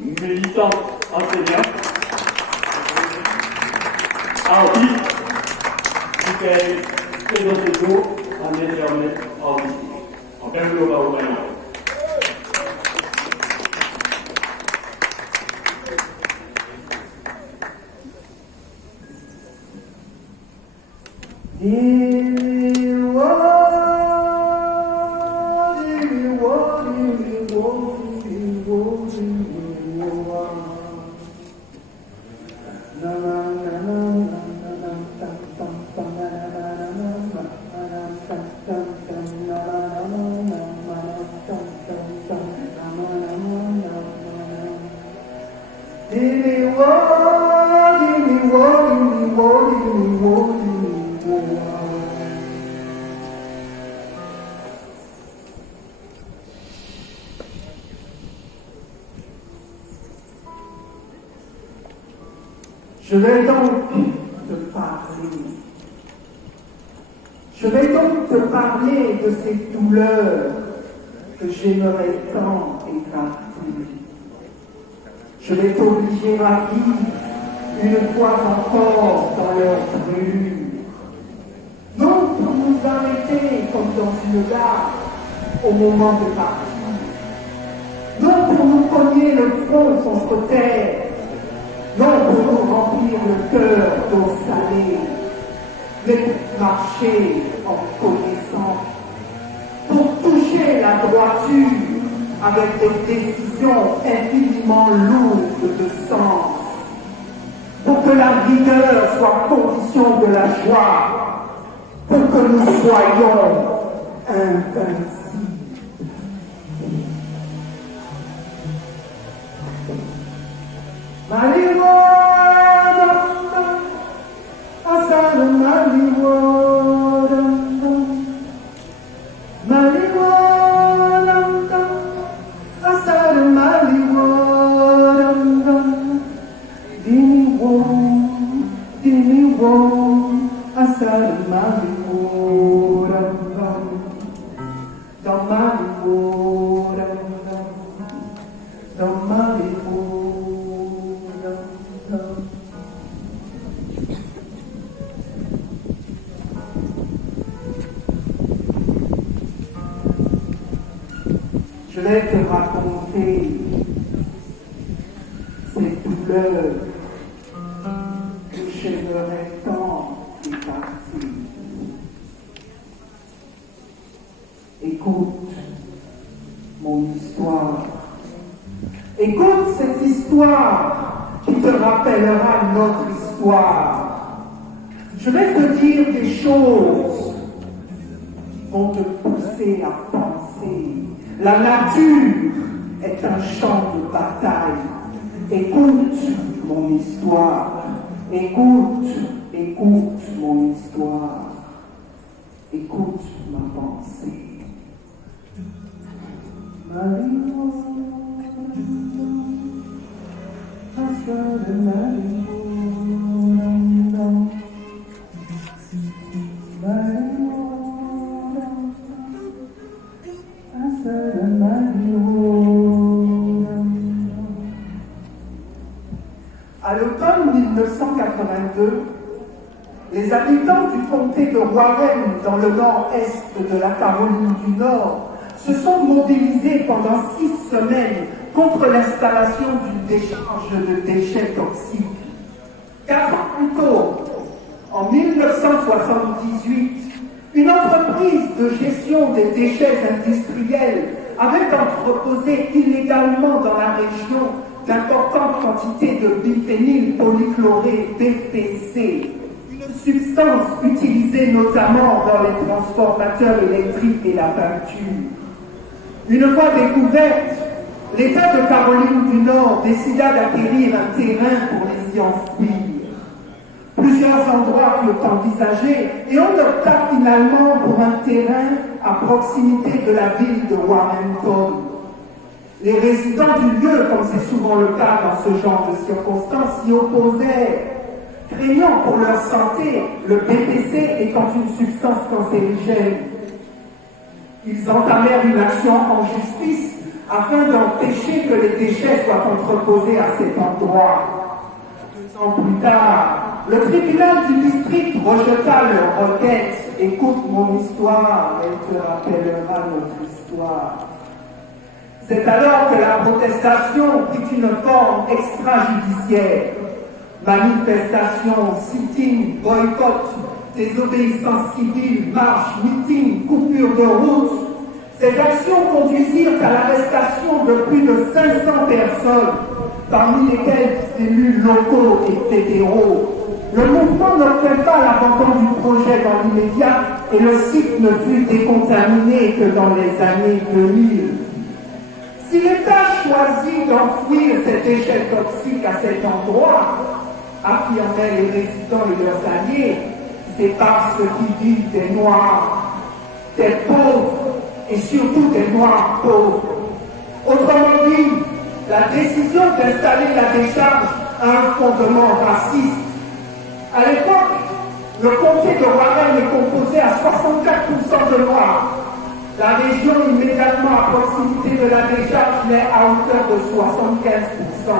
militante enseignante, artiste, qui fait présenter nous en internet artistique. En fait, nous l'avons vraiment. Je vais donc te parler. Je vais donc te parler de ces douleurs que j'aimerais tant écarter. Je vais t'obliger à vivre une fois encore dans leur brûlure. Non pour nous arrêter comme dans une gare au moment de partir. Non pour nous cogner le front contre terre. Non pour nous remplir le cœur d'eau salée, mais pour marcher en connaissance, pour toucher la droiture avec des décisions infiniment lourdes de sens, pour que la rigueur soit condition de la joie, pour que nous soyons invincibles. Je vais te raconter ces douleurs que j'aimerais tant effacer. Écoute mon histoire. Écoute cette histoire qui te rappellera notre histoire. Je vais te dire des choses qui vont te pousser à penser. La nature est un champ de bataille. Écoute mon histoire. Écoute mon histoire. Écoute ma pensée. À l'automne 1982, les habitants du comté de Warren, dans le nord-est de la Caroline du Nord, se sont mobilisés pendant 6 semaines contre l'installation d'une décharge de déchets toxiques. 4 ans plus tôt, en 1978, une entreprise de gestion des déchets industriels avait entreposé illégalement dans la région d'importantes quantités de biphényl polychloré BPC, une substance utilisée notamment dans les transformateurs électriques et la peinture. Une fois découverte, l'État de Caroline du Nord décida d'acquérir un terrain pour les y enfouir. Plusieurs endroits furent envisagés et on opta finalement pour un terrain à proximité de la ville de Warrenton. Les résidents du lieu, comme c'est souvent le cas dans ce genre de circonstances, s'y opposaient, craignant pour leur santé, le BPC étant une substance cancérigène. Ils entamèrent une action en justice afin d'empêcher que les déchets déchets soient entreposés à cet endroit. 2 ans plus tard, le tribunal du district rejeta leur requête. Écoute mon histoire, elle te rappellera notre histoire. C'est alors que la protestation prit une forme extrajudiciaire. Manifestations, sit-in, boycott, désobéissance civile, marche, meeting, coupure de route. Ces actions conduisirent à l'arrestation de plus de 500 personnes, parmi lesquelles des élus locaux et fédéraux. Le mouvement n'obtint pas l'abandon du projet dans l'immédiat et le site ne fut décontaminé que dans les années 2000. Si l'État choisit d'enfouir ces déchets toxiques à cet endroit, affirmaient les résidents et leurs alliés, c'est parce qu'ils vivent des Noirs, des pauvres et surtout des Noirs pauvres. Autrement dit, la décision d'installer la décharge a un fondement raciste. À l'époque, le comté de Warren est composé à 64% de Noirs. La région immédiatement à proximité de la décharge n'est à hauteur de 75%.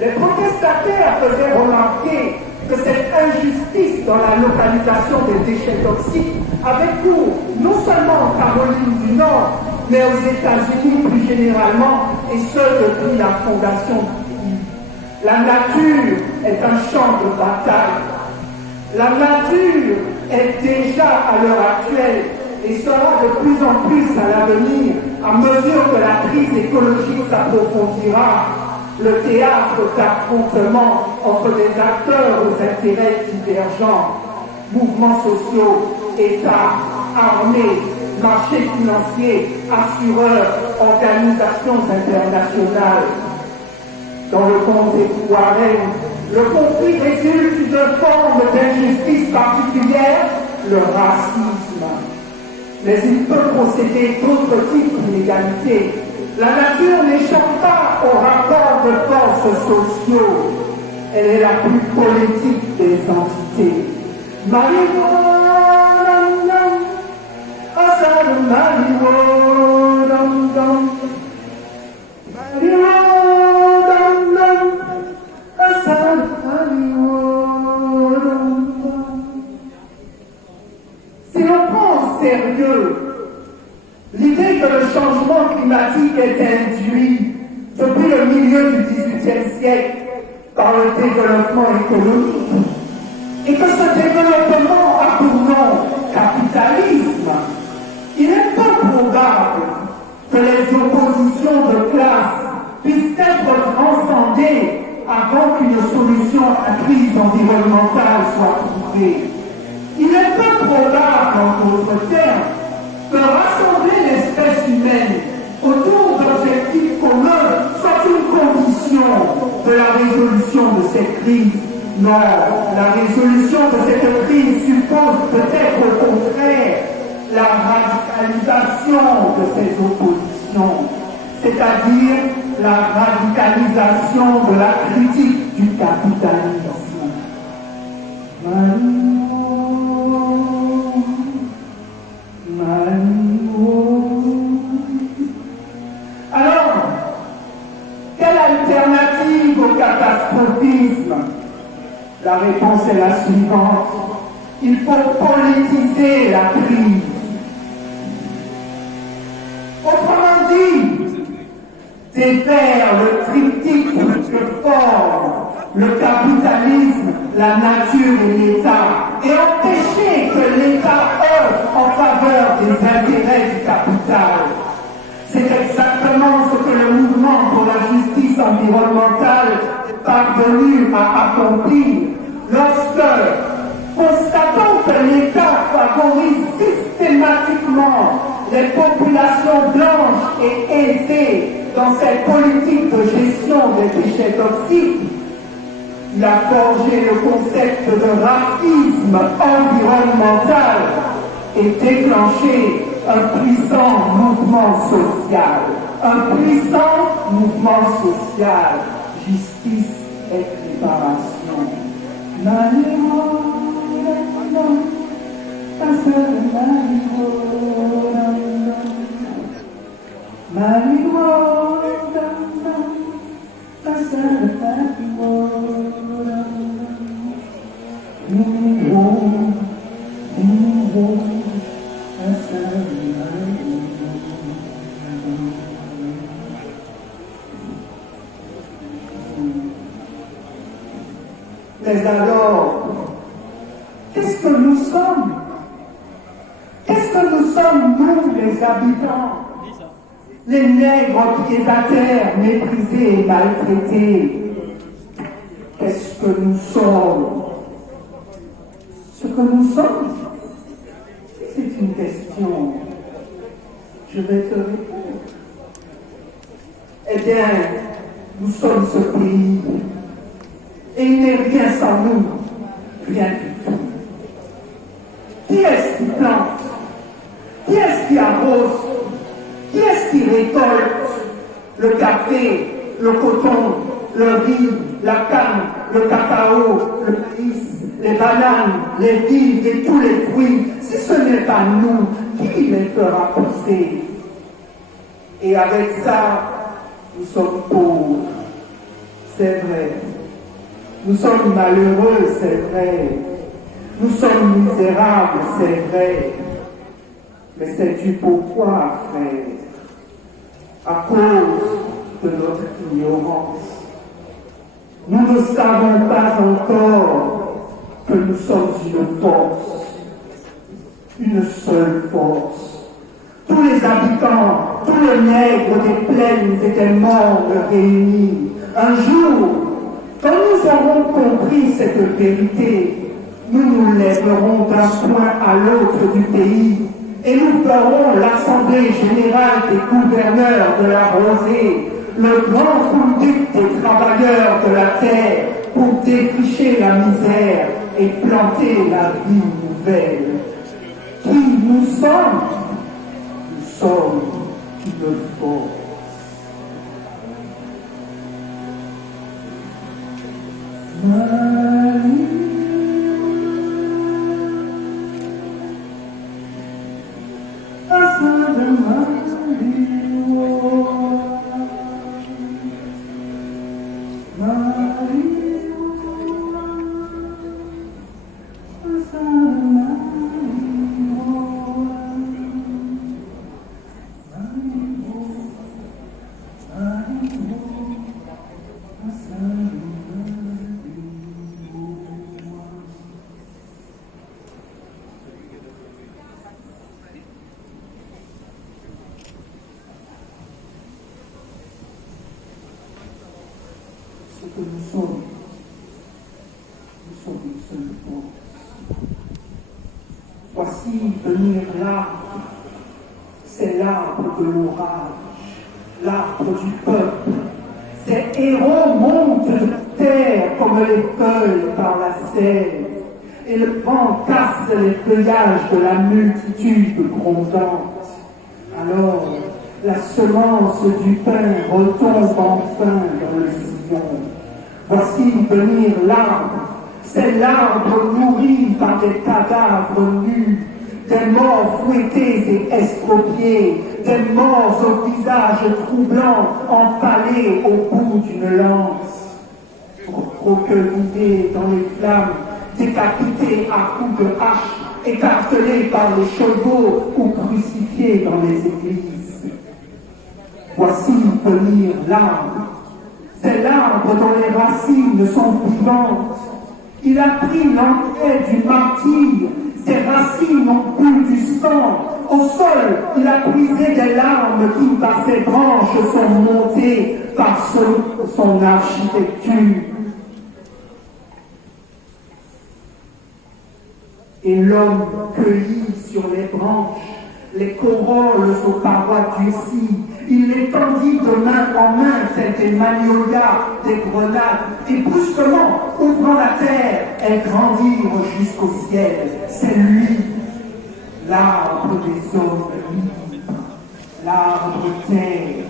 Les protestataires faisaient remarquer que cette injustice dans la localisation des déchets toxiques avait cours non seulement en Caroline du Nord, mais aux États-Unis plus généralement, et ce depuis la fondation du pays. La nature est un champ de bataille. La nature est déjà à l'heure actuelle et sera de plus en plus à l'avenir, à mesure que la crise écologique s'approfondira, le théâtre d'affrontement entre des acteurs aux intérêts divergents, mouvements sociaux, États, armées, marchés financiers, assureurs, organisations internationales. Dans le comté de Warren, le conflit résulte d'une forme d'injustice particulière, le racisme. Mais il peut procéder d'autres types d'inégalités. La nature n'échappe pas aux rapports de forces sociaux. Elle est la plus politique des entités. Si l'on prend au sérieux l'idée que le changement climatique est induit depuis le milieu du XVIIIe siècle par le développement économique et que ce développement a pour nom capitalisme, il est peu probable que les oppositions de classe puissent être transcendées avant qu'une solution à la crise environnementale soit trouvée. Il est peu probable, en d'autres termes, que rassembler l'espèce humaine autour d'objectifs communs soit une condition de la résolution de cette crise. Non, la résolution de cette crise suppose peut-être au contraire la radicalisation de ces oppositions, c'est-à-dire la radicalisation de la critique du capitalisme. Alors, quelle alternative au catastrophisme? La réponse est la suivante. Il faut politiser la crise. Autrement dit, défaire le triptyque de forme, le capitalisme, la nature et l'État, et empêcher que l'État œuvre en faveur des intérêts du capital. C'est exactement ce que le mouvement pour la justice environnementale est parvenu à accomplir lorsque, constatant que l'État favorise systématiquement les populations blanches et aisées dans cette politique de gestion des déchets toxiques, il a forgé le concept de racisme environnemental et déclenché un puissant mouvement social. Un puissant mouvement social. Justice et réparation. Mais alors, qu'est-ce que nous sommes? Qu'est-ce que nous sommes, nous, les habitants? Les nègres pieds à terre, méprisés et maltraités. Qu'est-ce que nous sommes? Ce que nous sommes, c'est une question. Je vais te répondre. Eh bien, nous sommes ce pays. Et il n'est rien sans nous, rien du tout. Qui est-ce qui plante? Qui est-ce qui arrose? Qui est-ce qui récolte le café, le coton, le riz, la canne, le cacao, le maïs, les bananes, les figues et tous les fruits? Si ce n'est pas nous, qui les fera pousser? Et avec ça, nous sommes pauvres, c'est vrai. Nous sommes malheureux, c'est vrai. Nous sommes misérables, c'est vrai. Mais sais-tu pourquoi, frère? À cause de notre ignorance. Nous ne savons pas encore que nous sommes une force, une seule force. Tous les habitants, tous les nègres des plaines et des mondes réunis, un jour, quand nous aurons compris cette vérité, nous nous lèverons d'un point à l'autre du pays et nous ferons l'Assemblée générale des gouverneurs de la rosée, le grand conduit des travailleurs de la terre pour défricher la misère et planter la vie nouvelle. Qui nous sommes? Nous sommes une force. Ce que nous sommes une seule force. Voici venir l'arbre, c'est l'arbre de l'orage, l'arbre du peuple. Ces héros montent de terre comme les feuilles par la sève, et le vent casse les feuillages de la multitude grondante. Alors, la semence du pain retombe enfin dans le sillon. Voici venir l'arbre, c'est l'arbre nourri par des cadavres nus, des morts fouettés et estropiés, des morts au visage troublant, empalés au bout d'une lance, recroquevillés dans les flammes, décapités à coups de hache, écartelés par les chevaux ou crucifiés dans les églises. Voici venir l'arbre. C'est l'arbre dont les racines sont vivantes. Il a pris l'entrée du martyr. Ses racines ont bu du sang. Au sol, il a brisé des larmes qui, par ses branches, sont montées par son architecture. Et l'homme cueillit sur les branches les corolles aux parois durcies. Il les tendit de main en main, tels des magnolias, des grenades, et brusquement, ouvrant la terre, elles grandirent jusqu'au ciel. C'est lui, l'arbre des hommes libres, l'arbre terre,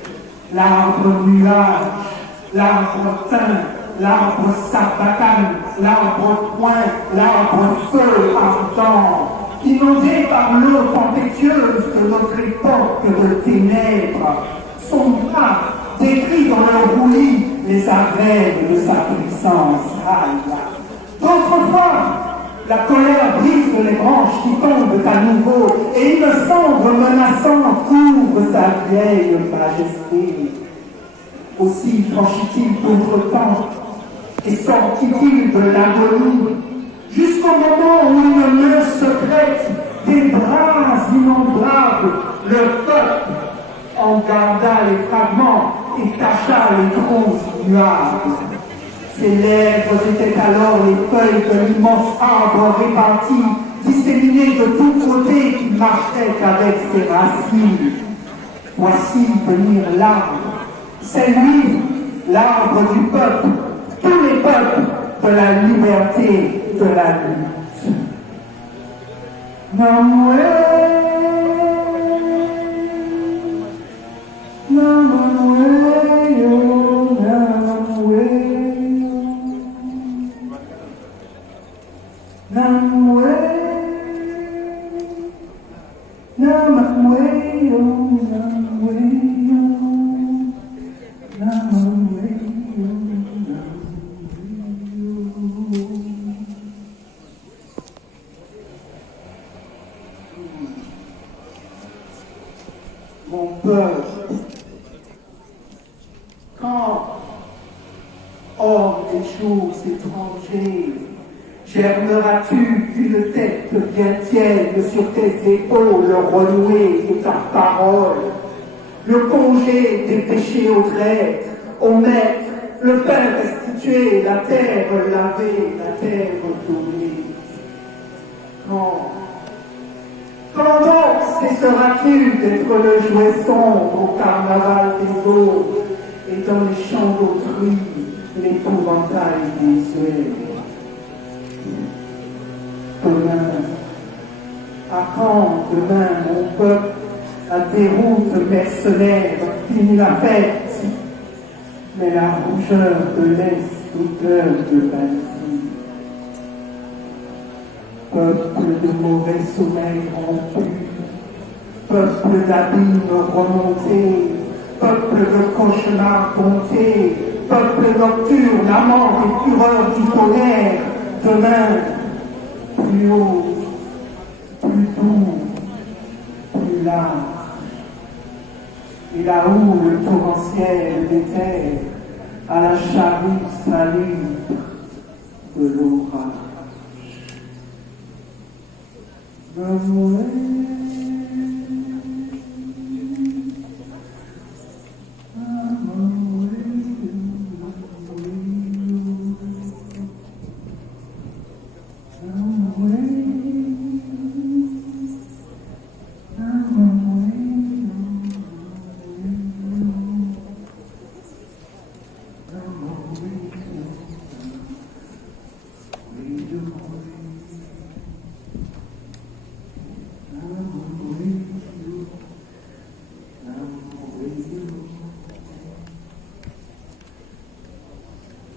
l'arbre nuage, l'arbre thym, l'arbre sarbacane, l'arbre poing, l'arbre feu ardent, inondé par l'eau tempétueuse de notre époque de ténèbres. Son bras décrit dans le roulis les les arènes de sa puissance. D'autres fois, la colère brise les branches qui tombent à nouveau et une cendre menaçante couvre sa vieille majesté. Aussi franchit-il d'autres temps et sortit-il de l'agonie jusqu'au moment où une main secrète des bras innombrables le peuple en garda les fragments et cacha les troncs immuables. Ses lèvres étaient alors les feuilles de l'immense arbre réparti, disséminées de tous côtés qui marchait avec ses racines. Voici venir l'arbre. C'est lui, l'arbre du peuple, tous les peuples de la liberté, de la lutte. Namoué, Namoué, Namoué, Namoué, Namoué, mon peuple, quand, hors des choses étrangers, germeras-tu une tête bien tienne sur tes épaules renouées de ta parole, le congé des péchés aux traîtres, aux maîtres, le pain restitué, la terre lavée, la terre donnée. Quand donc cesseras-tu d'être le jouet sombre au carnaval des autres et dans les champs d'autrui l'épouvantail des yeux? Demain, à quand demain mon peuple, à déroute mercenaire, finit la fête, mais la rougeur de l'Est, l'odeur de Banzi. Peuple de mauvais sommeil rompu, peuple d'abîmes remontés, peuple de cauchemars comptés, peuple nocturne, amant des fureurs du tonnerre, demain, plus haut, plus doux, plus large, et la houle torrentielle des terres à la charrue salubre de l'orage.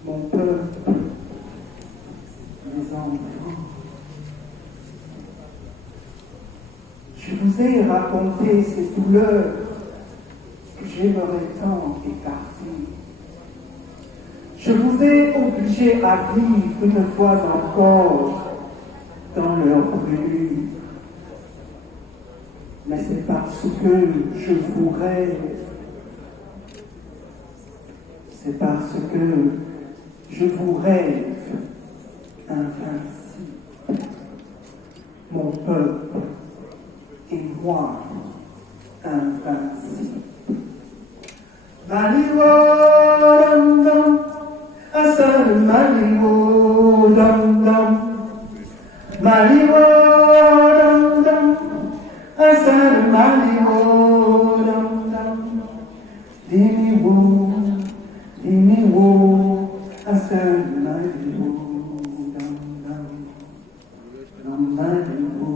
Mon peuple, mes enfants, je vous ai raconté ces douleurs que j'aimerais tant écarter. Je vous ai obligé à vivre une fois encore dans leur brûlure. Mais c'est parce que je vous rêve. C'est parce que je vous rêve invincible. Mon peuple et moi invincible. Maliwo dam dam, asal maliwo dam dam. Maliwo dam dam, asal maliwo dam dam. Dimiwo, dimiwo, asal maliwo dam dam. Dam maliwo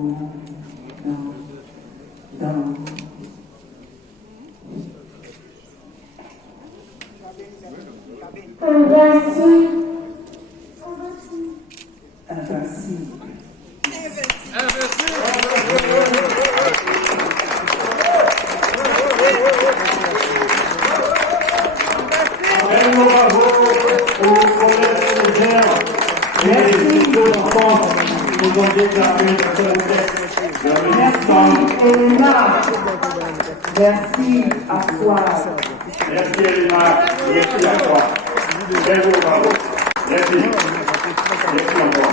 dam dam. Invincible. Bravo, bravo. nous ont déclaré la solennité de la Merci Elena. Merci à toi. Merci Elena, merci à toi. Bravo, bravo. Merci. Merci encore.